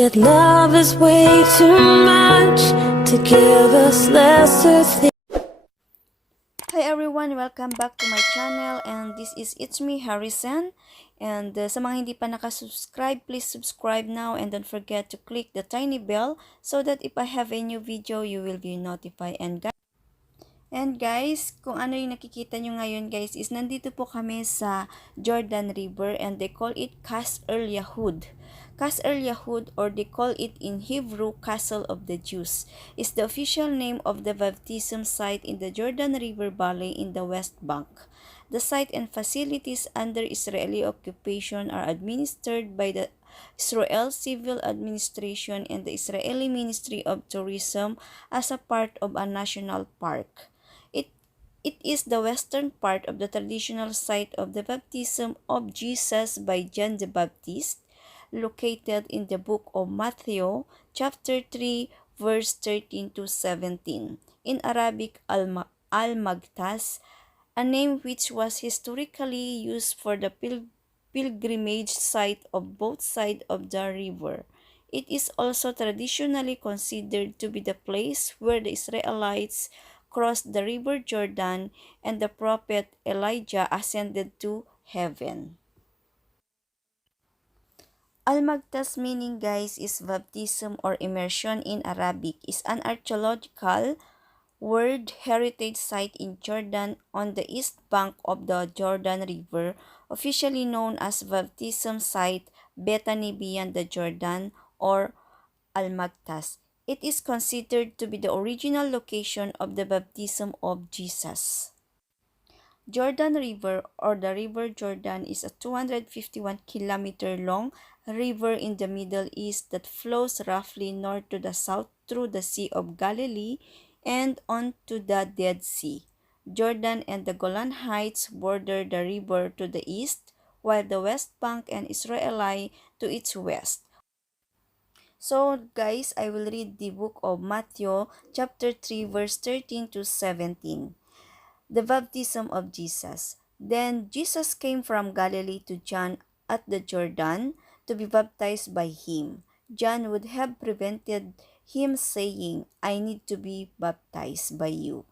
Yet love is way too much to give us lesser things. Hi everyone, welcome back to my channel, and it's me Harrison. And sa mga hindi pa nakasubscribe, please subscribe now and don't forget to click the tiny bell so that if I have a new video, you will be notified. And guys, kung ano yung nakikita nyo ngayon guys is nandito po kami sa Jordan River and they call it Qasr el Yahud. Qasr el Yahud, or they call it in Hebrew Castle of the Jews, is the official name of the baptism site in the Jordan River Valley in the West Bank. The site and facilities under Israeli occupation are administered by the Israel Civil Administration and the Israeli Ministry of Tourism as a part of a national park. It is the western part of the traditional site of the baptism of Jesus by John the Baptist, located in the book of Matthew, chapter 3, verse 13 to 17, in Arabic Al-Maghtas, a name which was historically used for the pilgrimage site of both sides of the river. It is also traditionally considered to be the place where the Israelites crossed the river Jordan and the prophet Elijah ascended to heaven. Al-Maghtas meaning guys is baptism or immersion in Arabic, is an archaeological World Heritage Site in Jordan on the east bank of the Jordan River, officially known as Baptism Site Bethany beyond the Jordan, or Al-Maghtas. It is considered to be the original location of the baptism of Jesus. Jordan River, or the River Jordan, is a 251-kilometer long river in the Middle East that flows roughly north to the south through the Sea of Galilee and on to the Dead Sea. Jordan and the Golan Heights border the river to the east, while the West Bank and Israeli to its west. So guys, I will read the book of Matthew chapter 3 verse 13 to 17. The baptism of Jesus. Then Jesus came from Galilee to John at the Jordan to be baptized by him. John would have prevented him, saying, I need to be baptized by you,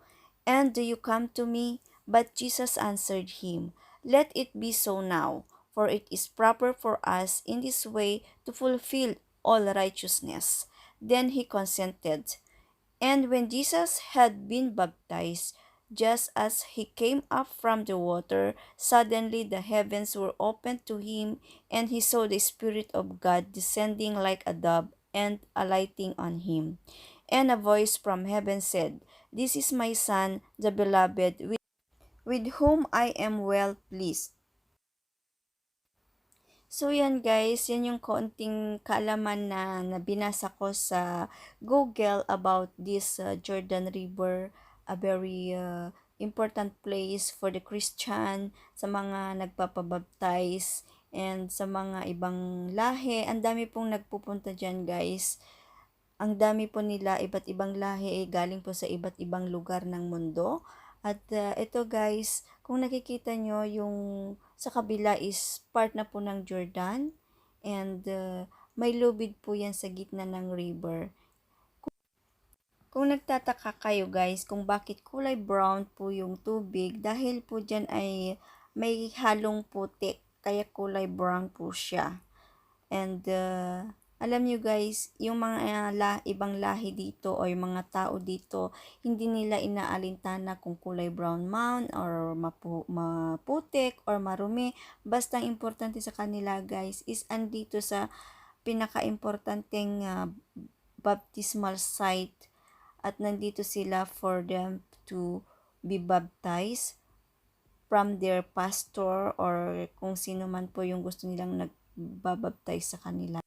and do you come to me? But Jesus answered him, Let it be so now, for it is proper for us in this way to fulfill all righteousness. Then he consented. And when Jesus had been baptized, just as he came up from the water, suddenly the heavens were opened to him, and he saw the Spirit of God descending like a dove and alighting on him. And a voice from heaven said, This is my Son, the Beloved, with whom I am well pleased. So yan guys, yan yung konting kaalaman na binasa ko sa Google about this Jordan River, a very important place for the Christian, sa mga nagpapabaptize, and sa mga ibang lahi. Ang dami pong nagpupunta dyan guys. Ang dami po nila, iba't ibang lahi, galing po sa iba't ibang lugar ng mundo. At ito guys, kung nakikita nyo, yung sa kabila is part na po ng Jordan. And may lubid po yan sa gitna ng river. Kung nagtataka kayo guys, kung bakit kulay brown po yung tubig, dahil po dyan ay may halong putik, kaya kulay brown po siya. And alam nyo guys, yung mga ibang lahi dito o yung mga tao dito, hindi nila inaalintana kung kulay brown man or maputik or marumi. Basta ang importante sa kanila guys is andito sa pinaka-importanteng baptismal site, at nandito sila for them to be baptized from their pastor or kung sino man po yung gusto nilang nagbabaptize sa kanila.